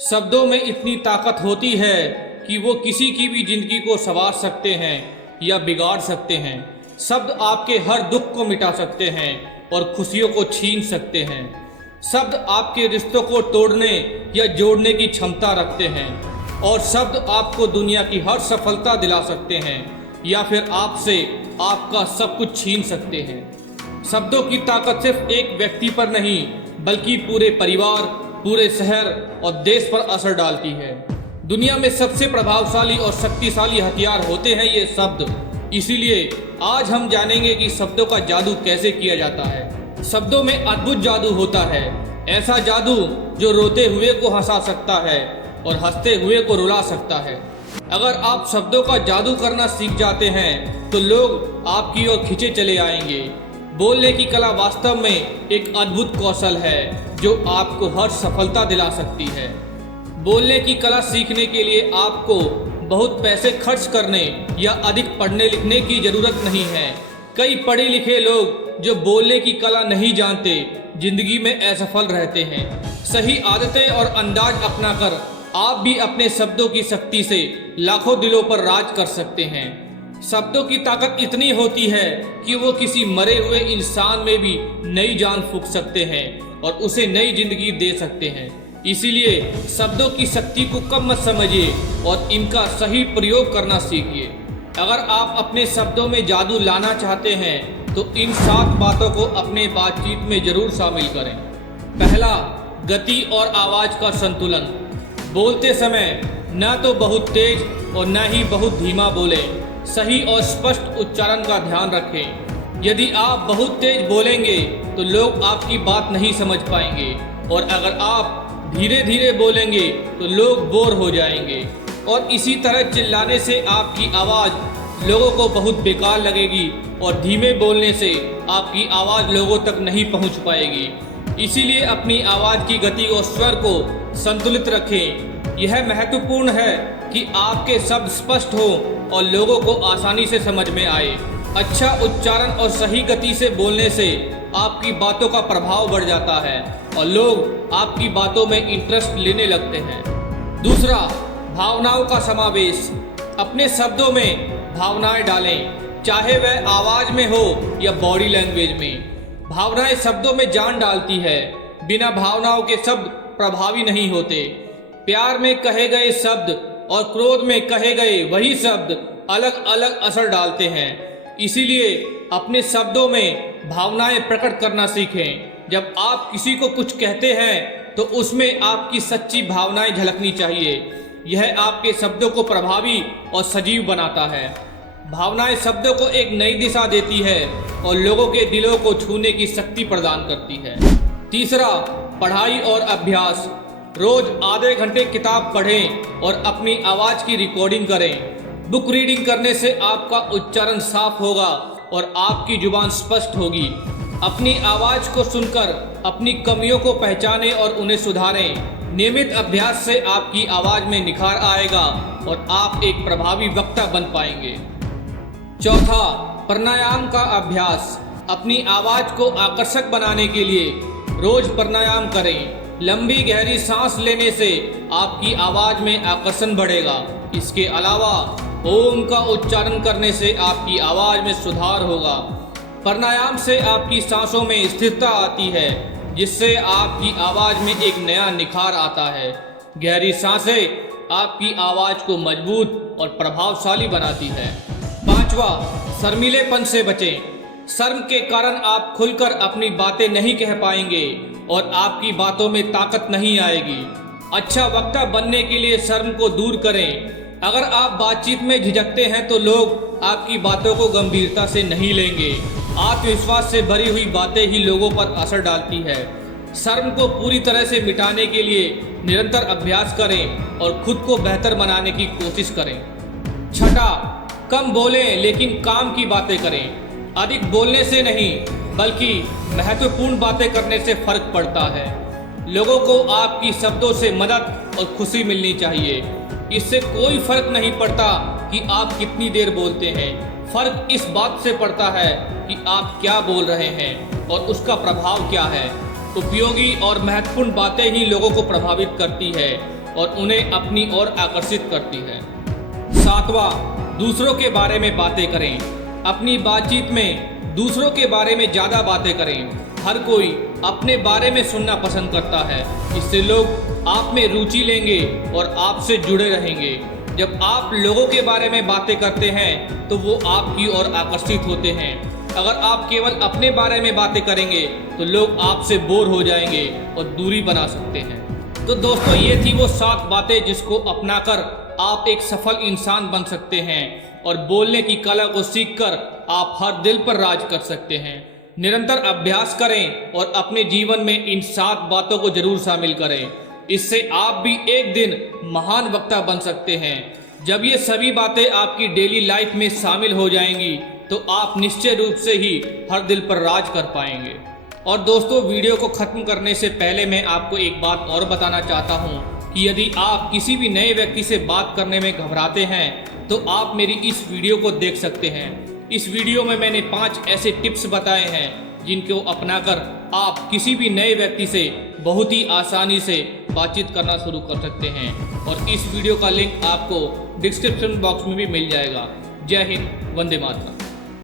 शब्दों में इतनी ताकत होती है कि वो किसी की भी जिंदगी को संवार सकते हैं या बिगाड़ सकते हैं। शब्द आपके हर दुख को मिटा सकते हैं और खुशियों को छीन सकते हैं। शब्द आपके रिश्तों को तोड़ने या जोड़ने की क्षमता रखते हैं और शब्द आपको दुनिया की हर सफलता दिला सकते हैं या फिर आपसे आपका सब कुछ छीन सकते हैं। शब्दों की ताकत सिर्फ एक व्यक्ति पर नहीं बल्कि पूरे परिवार, पूरे शहर और देश पर असर डालती है। दुनिया में सबसे प्रभावशाली और शक्तिशाली हथियार होते हैं ये शब्द। इसीलिए आज हम जानेंगे कि शब्दों का जादू कैसे किया जाता है। शब्दों में अद्भुत जादू होता है, ऐसा जादू जो रोते हुए को हंसा सकता है और हंसते हुए को रुला सकता है। अगर आप शब्दों का जादू करना सीख जाते हैं तो लोग आपकी ओर खींचे चले आएंगे। बोलने की कला वास्तव में एक अद्भुत कौशल है जो आपको हर सफलता दिला सकती है। बोलने की कला सीखने के लिए आपको बहुत पैसे खर्च करने या अधिक पढ़ने लिखने की जरूरत नहीं है। कई पढ़े लिखे लोग जो बोलने की कला नहीं जानते जिंदगी में असफल रहते हैं। सही आदतें और अंदाज अपनाकर आप भी अपने शब्दों की शक्ति से लाखों दिलों पर राज कर सकते हैं। शब्दों की ताकत इतनी होती है कि वो किसी मरे हुए इंसान में भी नई जान फूंक सकते हैं और उसे नई जिंदगी दे सकते हैं। इसीलिए शब्दों की शक्ति को कम मत समझिए और इनका सही प्रयोग करना सीखिए। अगर आप अपने शब्दों में जादू लाना चाहते हैं तो इन 7 बातों को अपने बातचीत में जरूर शामिल करें। पहला, गति और आवाज का संतुलन। बोलते समय न तो बहुत तेज और न ही बहुत धीमा बोलें। सही और स्पष्ट उच्चारण का ध्यान रखें। यदि आप बहुत तेज बोलेंगे तो लोग आपकी बात नहीं समझ पाएंगे और अगर आप धीरे धीरे बोलेंगे तो लोग बोर हो जाएंगे। और इसी तरह चिल्लाने से आपकी आवाज़ लोगों को बहुत बेकार लगेगी और धीमे बोलने से आपकी आवाज़ लोगों तक नहीं पहुंच पाएगी। इसीलिए अपनी आवाज़ की गति और स्वर को संतुलित रखें। यह महत्वपूर्ण है कि आपके शब्द स्पष्ट हो और लोगों को आसानी से समझ में आए। अच्छा उच्चारण और सही गति से बोलने से आपकी बातों का प्रभाव बढ़ जाता है और लोग आपकी बातों में इंटरेस्ट लेने लगते हैं। दूसरा, भावनाओं का समावेश। अपने शब्दों में भावनाएं डालें, चाहे वह आवाज में हो या बॉडी लैंग्वेज में। भावनाएं शब्दों में जान डालती है। बिना भावनाओं के शब्द प्रभावी नहीं होते। प्यार में कहे गए शब्द और क्रोध में कहे गए वही शब्द अलग अलग असर डालते हैं। इसीलिए अपने शब्दों में भावनाएं प्रकट करना सीखें। जब आप किसी को कुछ कहते हैं तो उसमें आपकी सच्ची भावनाएं झलकनी चाहिए। यह आपके शब्दों को प्रभावी और सजीव बनाता है। भावनाएं शब्दों को एक नई दिशा देती है और लोगों के दिलों को छूने की शक्ति प्रदान करती है। तीसरा, पढ़ाई और अभ्यास। रोज आधे घंटे किताब पढ़ें और अपनी आवाज़ की रिकॉर्डिंग करें। बुक रीडिंग करने से आपका उच्चारण साफ होगा और आपकी जुबान स्पष्ट होगी। अपनी आवाज़ को सुनकर अपनी कमियों को पहचानें और उन्हें सुधारें। नियमित अभ्यास से आपकी आवाज़ में निखार आएगा और आप एक प्रभावी वक्ता बन पाएंगे। चौथा, प्राणायाम का अभ्यास। अपनी आवाज़ को आकर्षक बनाने के लिए रोज प्राणायाम करें। लंबी गहरी सांस लेने से आपकी आवाज़ में आकर्षण बढ़ेगा। इसके अलावा ओम का उच्चारण करने से आपकी आवाज़ में सुधार होगा। प्राणायाम से आपकी सांसों में स्थिरता आती है जिससे आपकी आवाज़ में एक नया निखार आता है। गहरी सांसें आपकी आवाज़ को मजबूत और प्रभावशाली बनाती है। पांचवा, शर्मीलेपन से बचें। शर्म के कारण आप खुलकर अपनी बातें नहीं कह पाएंगे और आपकी बातों में ताकत नहीं आएगी। अच्छा वक्ता बनने के लिए शर्म को दूर करें। अगर आप बातचीत में झिझकते हैं तो लोग आपकी बातों को गंभीरता से नहीं लेंगे। आत्मविश्वास से भरी हुई बातें ही लोगों पर असर डालती है। शर्म को पूरी तरह से मिटाने के लिए निरंतर अभ्यास करें और खुद को बेहतर बनाने की कोशिश करें। छठा, कम बोलें लेकिन काम की बातें करें। अधिक बोलने से नहीं बल्कि महत्वपूर्ण बातें करने से फर्क पड़ता है। लोगों को आपकी शब्दों से मदद और खुशी मिलनी चाहिए। इससे कोई फर्क नहीं पड़ता कि आप कितनी देर बोलते हैं। फर्क इस बात से पड़ता है कि आप क्या बोल रहे हैं और उसका प्रभाव क्या है। उपयोगी और महत्वपूर्ण बातें ही लोगों को प्रभावित करती है। और उन्हें अपनी ओर आकर्षित करती है। 7वां, दूसरों के बारे में बातें करें। अपनी बातचीत में दूसरों के बारे में ज़्यादा बातें करें। हर कोई अपने बारे में सुनना पसंद करता है, इससे लोग आप में रुचि लेंगे और आपसे जुड़े रहेंगे। जब आप लोगों के बारे में बातें करते हैं तो वो आपकी ओर आकर्षित होते हैं। अगर आप केवल अपने बारे में बातें करेंगे तो लोग आपसे बोर हो जाएंगे और दूरी बना सकते हैं। तो दोस्तों, ये थी वो 7 बातें जिसको अपनाकर आप एक सफल इंसान बन सकते हैं और बोलने की कला को सीखकर आप हर दिल पर राज कर सकते हैं। निरंतर अभ्यास करें और अपने जीवन में इन 7 बातों को जरूर शामिल करें। इससे आप भी एक दिन महान वक्ता बन सकते हैं। जब ये सभी बातें आपकी डेली लाइफ में शामिल हो जाएंगी तो आप निश्चय रूप से ही हर दिल पर राज कर पाएंगे। और दोस्तों, वीडियो को ख़त्म करने से पहले मैं आपको एक बात और बताना चाहता हूँ कि यदि आप किसी भी नए व्यक्ति से बात करने में घबराते हैं तो आप मेरी इस वीडियो को देख सकते हैं। इस वीडियो में मैंने 5 ऐसे टिप्स बताए हैं जिनको अपनाकर आप किसी भी नए व्यक्ति से बहुत ही आसानी से बातचीत करना शुरू कर सकते हैं। और इस वीडियो का लिंक आपको डिस्क्रिप्शन बॉक्स में भी मिल जाएगा। जय हिंद, वंदे मातरम।